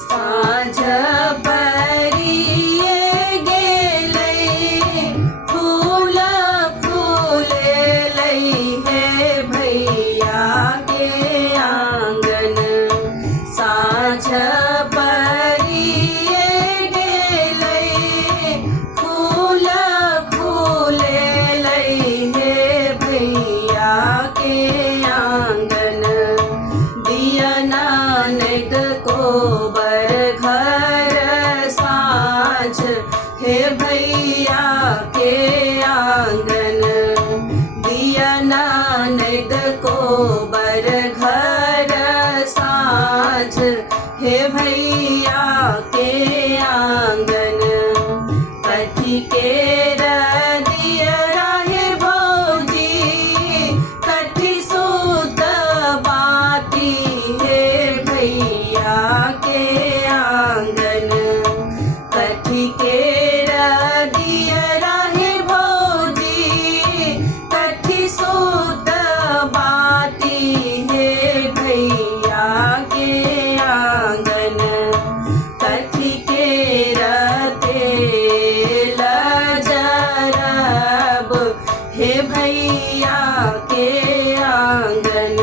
साँझ परिये गेलै फूल फूलेलै हे भैया के आंगन। साँझ परिये गेलै फूल फूलेलै हे भैया के आंगन। दिया नानक कोबर घर साँझ हे भैया के आंगन। दिया नानक कोबर घर साँझ हे भैया के आंगन। कथी केर दियरा हे भौजी कथी सूत बाती हे भैया के आंगन। कथी केर दियरा हे भौजी कथी सूत बाती हे भैया के आंगन। कथी केर तेल जरब हे भैया के आंगन।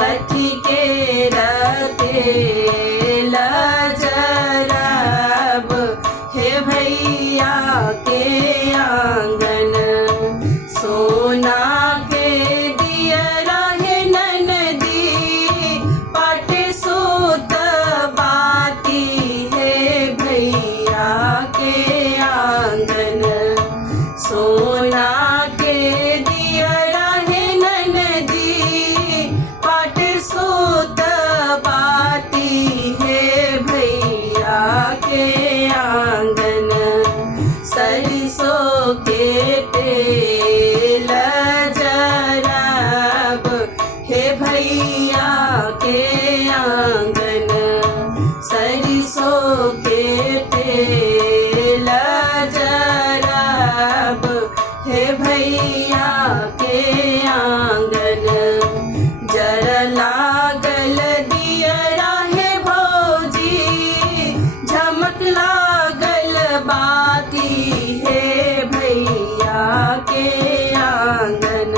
कथी केर तेल जरब हे भैया के आंगन। सोना के दियरा हे ननदी पाटे सूत बाती हे भैया के आंगन। सोना के दियरा हे ननदी पाटे सूत बाती हे भैया के आंगन। सरसों के तेल जरब हे भैया के आंगन। सरसों के तेल जरब हे भैया के आंगन। जर लागल दियरा हे भौजी झमक लागल बाती हे भैया के आंगन।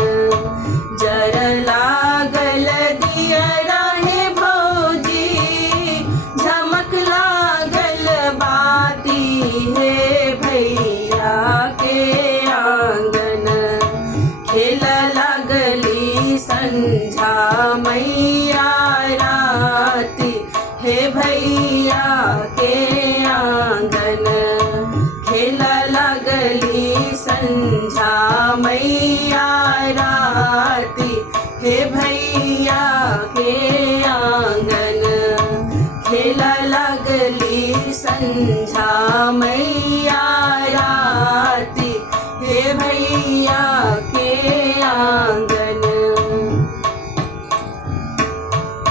जर लागल दियरा हे भौजी झमक लागल बाती हे भैया के आंगन। खेल लागली संझा मैया राती हे भैया के आंगन।